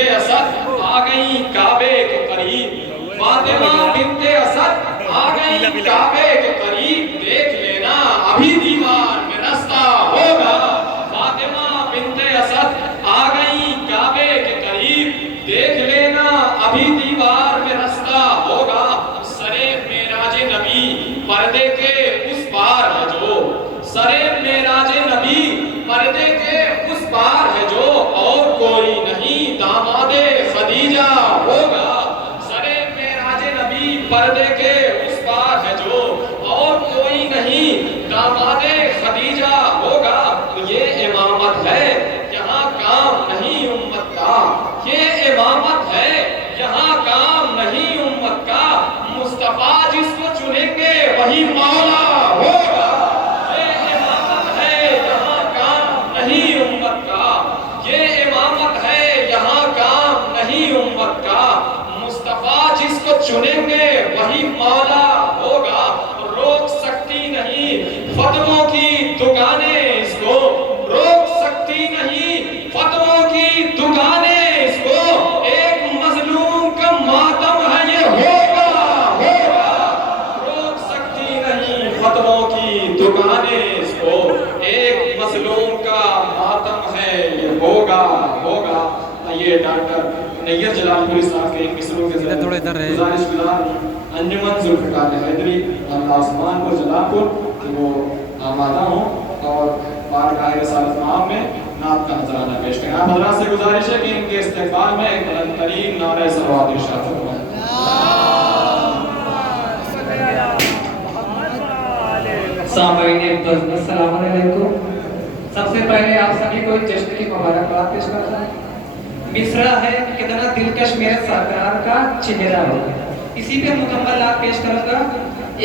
बिन्ते असद आ गई काबे के करीब। फातिमा बिन्ते असद आ गई काबे के करीब, देख लेना अभी दीवार में रास्ता होगा। फातिमा बिन्ते असद आ गई काबे के करीब, देख लेना अभी दीवार में रास्ता होगा। सरे मेराज नबी पर्दे के उस पार है जो, सरे मेराज नबी पर्दे के उस पार है जो, और कोई नहीं दामादे खदीजा होगा। सरे मेराज नबी पर्दे के उस पार है जो, और कोई नहीं दामादे खदीजा होगा। ये इमामत है यहाँ काम नहीं उम्मत का, ये इमामत है यहाँ काम नहीं उम्मत का। मुस्तफा जिसको चुनेंगे वही मौला होगा। ये इमामत है यहाँ काम नहीं उम्मत का, ये इमामत है यहाँ काम नहीं उम्मत का। मुस्तफा जिसको चुनेंगे वही मौला होगा। रोक सकती नहीं फतवों की दुकानें इसको, रोक सकती नहीं फतवों की दुकानें इसको। एक मजलूम का मातम है ये होगा होगा। रोक सकती नहीं फतवों की दुकानें इसको, एक मजलूम का मातम है ये होगा होगा। ये डॉक्टर नैयर जलालपुरी साहब के मिसरों के गुजारिश गुजार अंजुमन जुल्फ़िकार हैदरी आसमानपुर जलालपुर कि वो आमादा हों और बारगाह रिसालत आम में नात का नजराना पेश करें। आप हज़रात से गुजारिश है कि इनके इस्तेक़बाल में एक बुलंदतरीन नारे सलवात इरशाद फरमाएं। सामईन अस्सलाम वालेकुम। सबसे पहले आप सभी को जश्न की मुबारकबाद पेश करता है। मिसरा है कितना दिलकश मेरे सरकार का चेहरा हो, इसी पे मुकम्मल आप पेश करूंगा।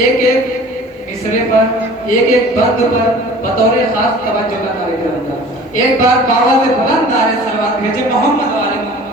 एक एक मिसरे पर, एक एक बंद पर बतौर खास तवज्जो का कार्य करूंगा। एक बार बाबा से बुलंद नारे सलवात भेजे मोहम्मद वाले मोहम्मद।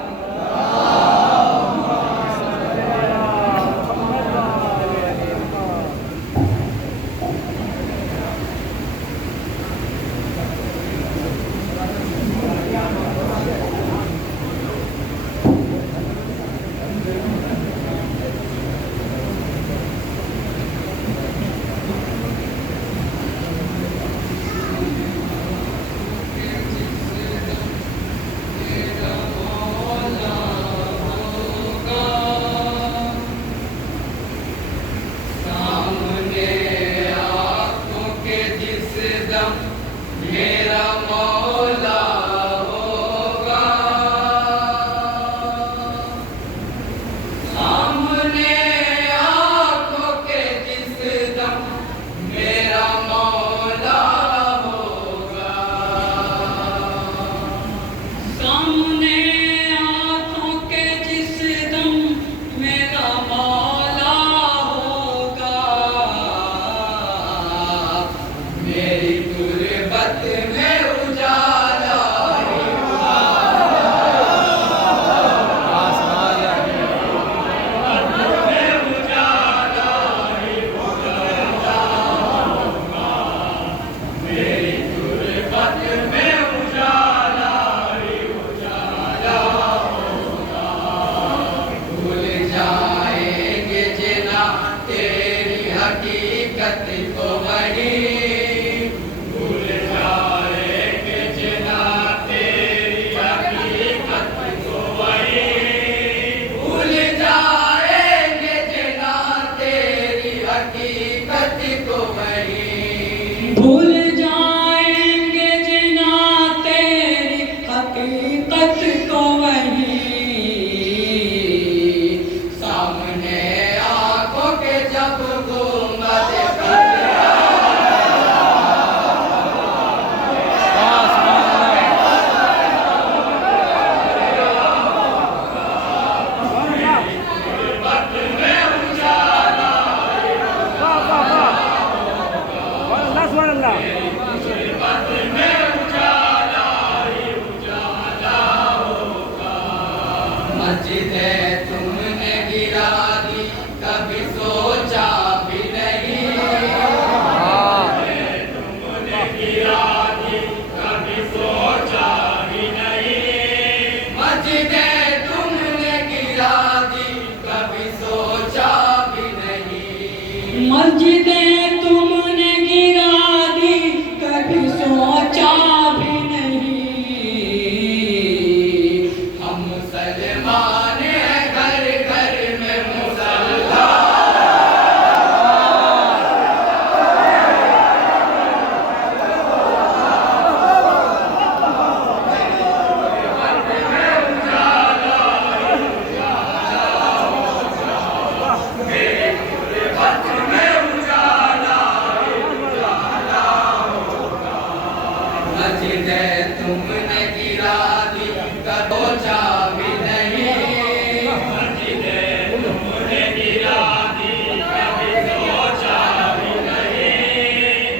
मस्जिद मस्जिदें तुमने गिरा दी, कभी सोचा भी नहीं। हम मुसलमान हैं, घर घर में मुसल्ला। मस्जिदें तुमने गिरा दी, सोचा भी नहीं। मस्जिदें तुमने गिरा दी, कभी सोचा भी नहीं।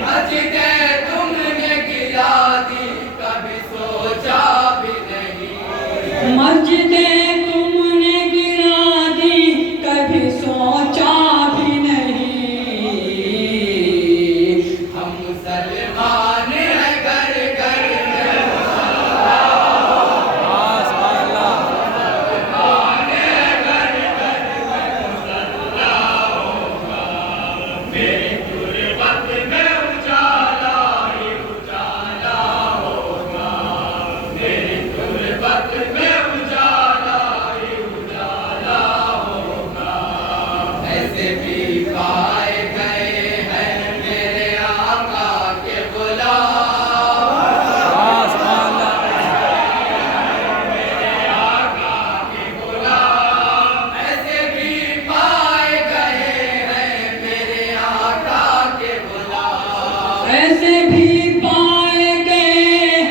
मस्जिदें तुमने गिरा दी, कभी सोचा भी नहीं। मस्जिदें तुमने गिरा दी, कभी सोचा भी नहीं। हम मुसलमान हैं, घर घर में मुसल्ला। मुसलमान हैं, घर घर में मुसल्ला होगा। मेरी गुरबत में उजाला ही उजाला होगा। मेरी गुरबत में उजाला ही उजाला होगा। ऐसे भी पाए गए हैं मेरे आका के गुलाम। मेरे आका के गुलाम। ऐसे भी पाए गए हैं मेरे आका के गुलाम। ऐसे भी पाए गए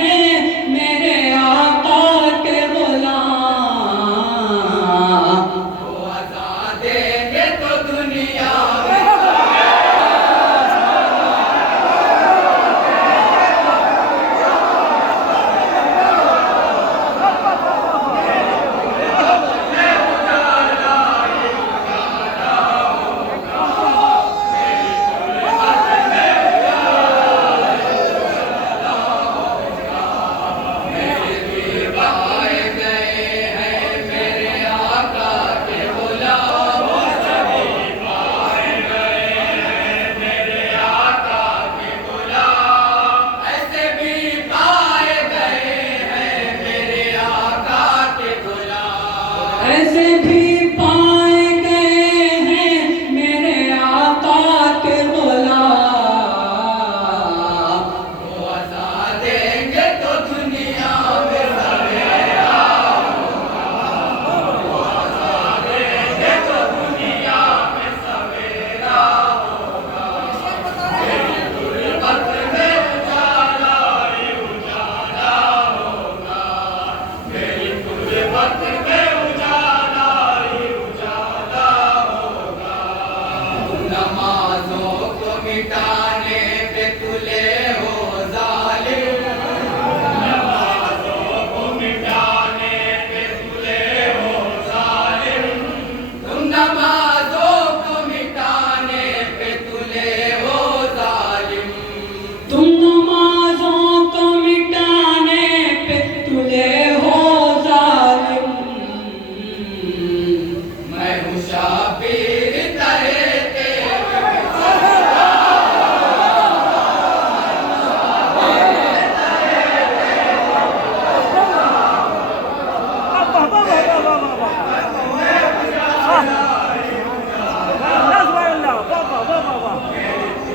हैं मेरे आका के गुलाम। वो अज़ा देंगे तो दुनिया में पाए गए हैं मेरे आका के गुलाम। पाए गए हैं मेरे आका के गुलाम। ऐसे भी पाए गए हैं मेरे आका के गुलाम। ऐसे भी पाए गए हैं मेरे आका के गुलाम। वो अज़ा देंगे तो दुनिया में सवेरा होगा। वो अज़ा देंगे तो दुनिया में सवेरा होगा। मेरी गुरबत में उजाला ही उजाला होगा। मेरी गुरबत में उजाला ही उजाला होगा। नमाज़ों को मिटाने पे तुले हो ज़ालिम। नमाज़ों को मिटाने पे तुले हो ज़ालिम। तुम नमाज़ों को मिटाने पे तुले हो ज़ालिम। तुम नमाज़ों को मिटाने पे तुले हो ज़ालिम। मैं हूँ शाबीर तहे तेरे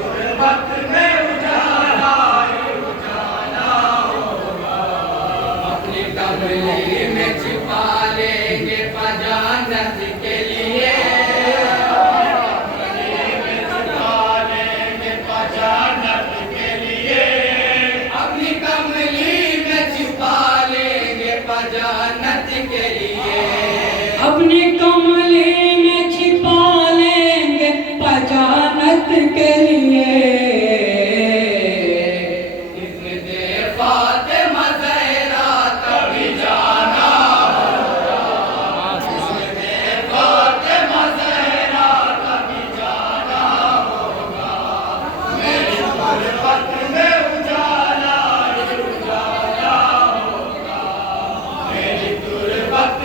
गुरबत में उजाला ही उजाला होगा। अपनी कमली में छिपा लेंगे फजानत के लिए। कमली में छिपा लेंगे फजानत के लिए। अपनी कमली में छिपा लेंगे फजानत के लिए। अपनी कमली में छिपा लेंगे फजानत के लिए। इज़्न दे फ़ातिमा ज़हरा कभी जाना होगा। इज़्न दे फ़ातिमा ज़हरा कभी जाना होगा। मेरी गुरबत में उजाला ही उजाला होगा। मेरी गुरबत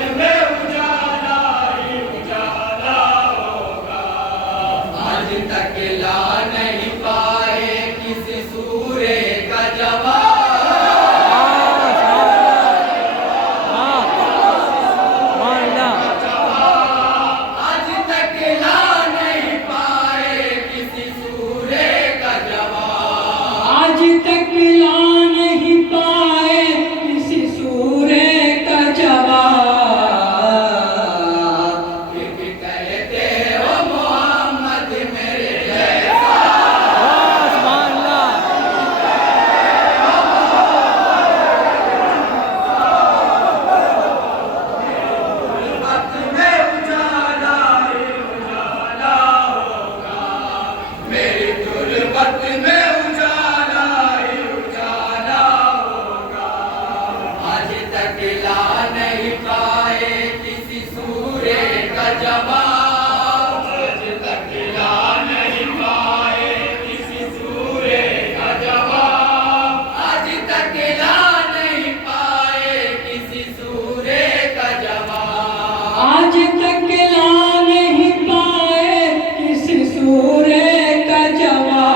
नहीं पाए किसी सूरे का जवाब, आज तक ला नहीं पाए किसी सूरे का जवाब, आज तक ला नहीं पाए किसी सूरे का जवाब, आज तक ला नहीं पाए किसी सूरे का जवाब।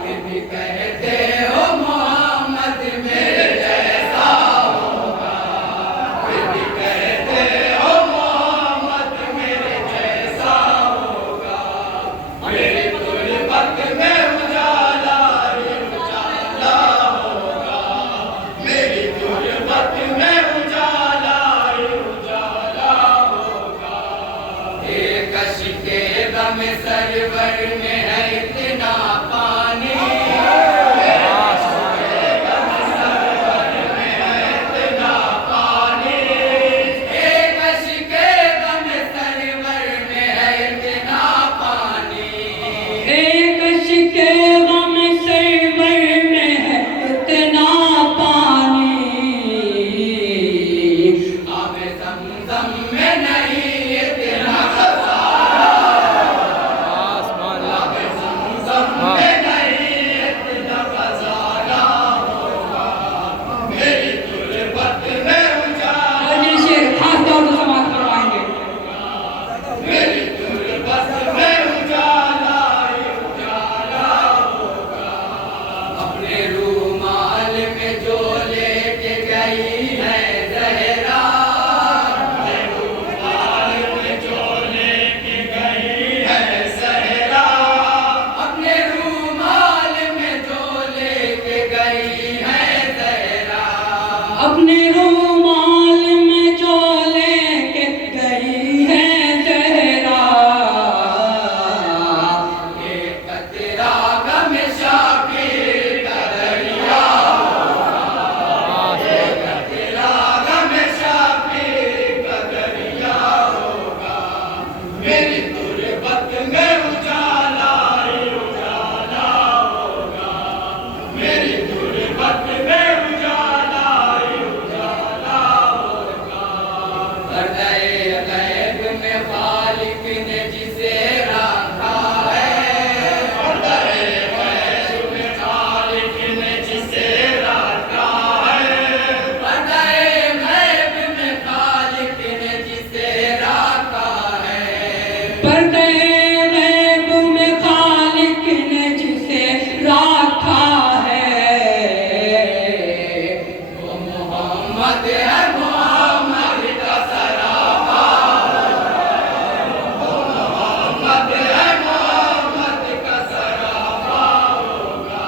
फिर भी कहते हो मोहम्मद मेरे जैसा होगा, फिर भी कहते हो मोहम्मद मेरे जैसा होगा, मेरी गुर्बत में उजाला ही उजाला होगा, मेरी गुर्बत में उजाला ही उजाला होगा। एक अश्के गम सरवर में है इतना पानी, एक अश्के गम सरवर में है इतना पानी, एक अश्के गम सरवर में है इतना पानी। आब ज़मज़म में नहीं इतना और ये शेर खास तौर से समाप्त करवाएंगे। अपने रूमाल में जो लेके गई है ज़हरा, अपने रूमाल में जो लेके गई है ज़हरा, अपने रूमाल में जो लेके गई है ज़हरा, अपने रूमाल में जो लेके गई है ज़हरा। ये कतरा गम शाकिर का दरिया होगा, ये कतरा गम शाकिर का दरिया होगा, मेरी गुर्बत में उजाला ही उजाला होगा, मेरी गुर्बत में उजाला ही उजाला होगा। पर्दे गैब में खालिक ने जिसे रखा है, पर्दे गैब में खालिक ने जिसे रखा है, पर्दे गैब में खालिक ने जिसे रखा है, पर्दे गैब में खालिक ने जिसे रखा है। वो मोहम्मद है, मोहम्मद का सरापा, वो मोहम्मद है, मोहम्मद का सरापा होगा,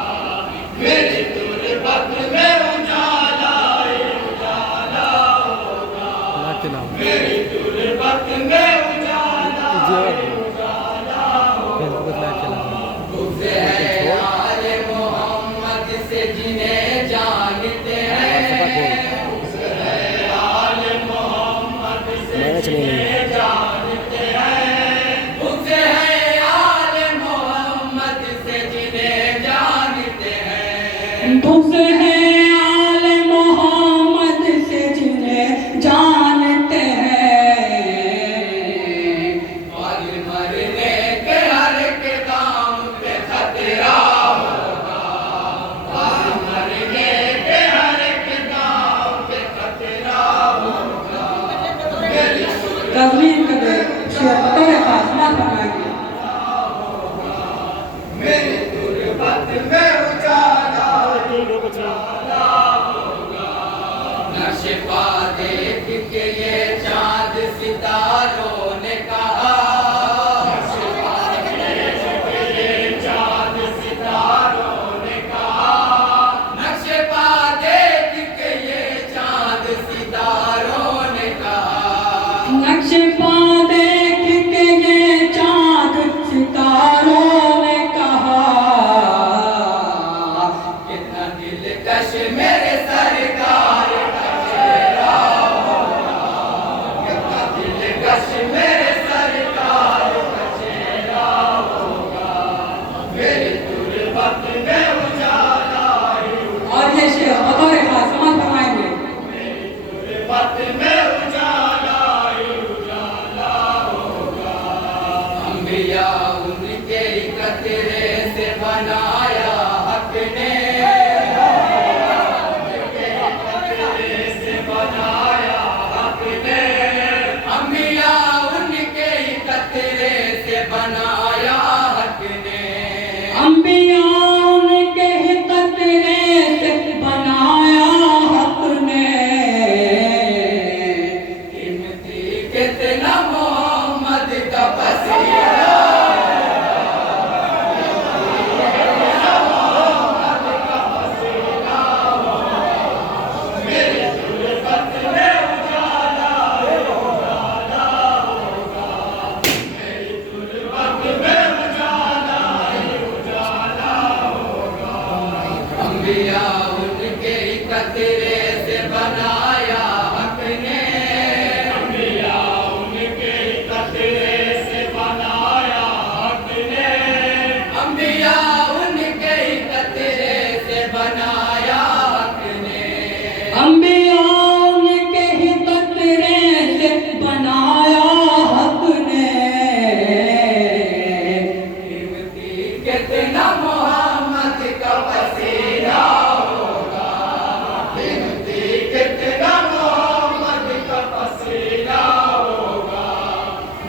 मेरी गुर्बत में उजाला ही उजाला होगा, मेरी गुर्बत में उजाला ही उजाला होगा। उसे है आले मोहम्मद से जिन्हें जानते हैं, उसे है आले मोहम्मद से जिन्हें जानते हैं, उसे है आले मोहम्मद से जिन्हें जानते हैं, तुझे है आल मोहम्मद से जिन्हें जानते हैं। और मरने के हर एक दाम पे खतरा होगा, और मरने के हर एक दाम पे खतरा होगा, मेरी तस्वीर के शेर फासला बनाएंगे। मेरी गुर्बत में उजाला ही उजाला होगा। नक्शे पा देख के ये चांद सितारों ने कहा, नक्शे पा देख के ये चांद सितारों ने कहा, नक्शे पा देख के ये चांद सितारों ने कहा, नक्शे पा देख के ये चांद सितारों ने कहा। कितना दिलकश मेरे सरकार का चेहरा अंबियाओं के ही कतरे से बनाया हक ने, कितना मोहम्मद का पसीना होगा, कितना मोहम्मद का पसीना होगा,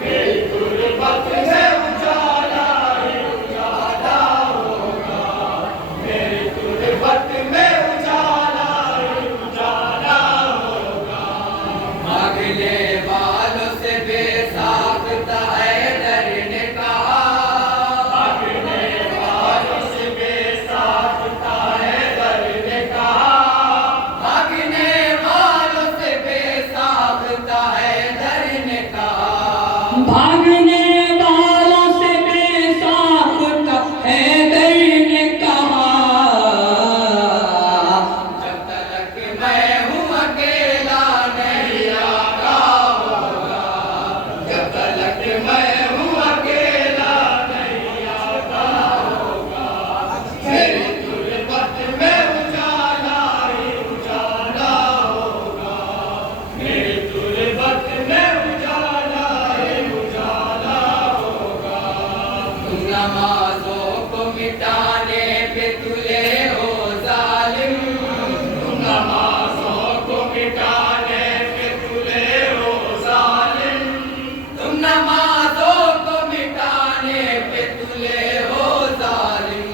मेरी गुर्बत में उजाला ही उजाला होगा, मेरी गुर्बत में उजाला ही उजाला होगा। भागने वालों से बेसाख्ता है दर ने कहा, भागने वालों से बेसाख्ता है दर ने कहा, भागने वालों से बेसाख्ता है दर ने कहा, भागने वालों से बेसाख्ता है दर ने कहा, जब तक मैं हूँ अकेला नहीं आका होगा, जब तक मैं हूँ अकेला नहीं आका होगा, मेरी गुर्बत में उजाला ही उजाला होगा, मेरी गुर्बत में उजाला ही उजाला होगा। तुम नमाजों को मिटाने पे तुले हो जालिम, तुम नमाजों को मिटाने पे तुले हो जालिम, तुम नमाजों को मिटाने पे तुले हो जालिम,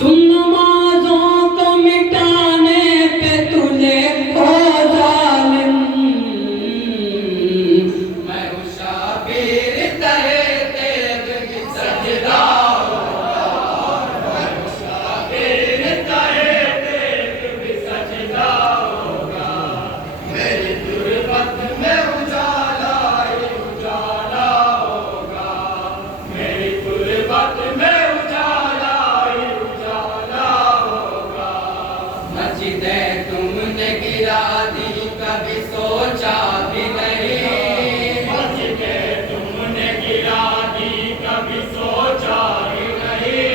तुम नमाजों को मिटाने पे तुले हो जालिम, मैं हूँ शाबीर तहे तेग की सजदा होगा, मैं हूँ शाबीर तहे तेग की सजदा होगा, मेरी गुर्बत में उजाला ही उजाला होगा, मेरी गुर्बत में उजाला ही उजाला होगा। मस्जिदें तुमने गिरा दी कभी सोचा भी नहीं, मस्जिदें तुमने गिरा दी कभी सोचा भी नहीं,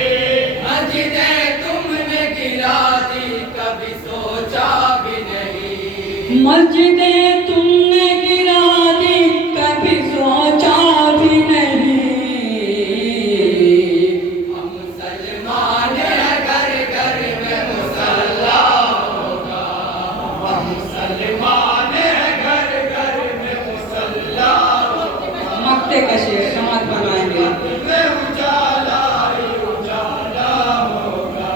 मस्जिदें तुमने गिरा दी कभी सोचा भी नहीं, मस्जिदें तुमने गिरा दी कभी सोचा भी नहीं, हम मुसलमान हैं घर घर में मुसल्ला होगा, हम मुसलमान हैं घर घर में मुसल्ला होगा। मक्ते का शेर समाज बनवाएंगे, में उजाला ही उजाला होगा,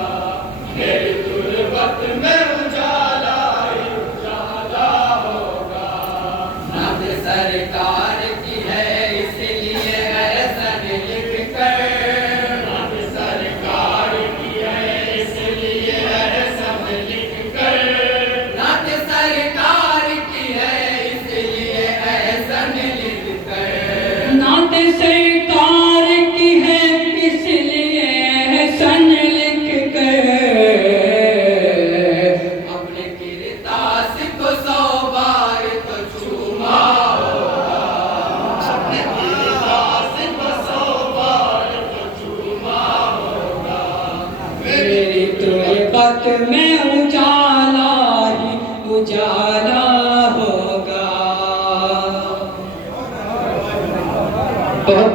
मेरी गुर्बत में उजाला ही उजाला होगा। नात सरकार की है इसलिए ऐसन लिख कर, नात सरकार की है इसलिए ऐसन लिख कर, नात सरकार की है इसलिए ऐसन लिख कर, नात सरकार की है इसलिए ऐसन लिख कर, अपने किरतास को 100 बार तो चूमा होगा, अपने किरतास को 100 बार तो चूमा होगा, मेरी गुर्बत में उजाला ही उजाला होगा।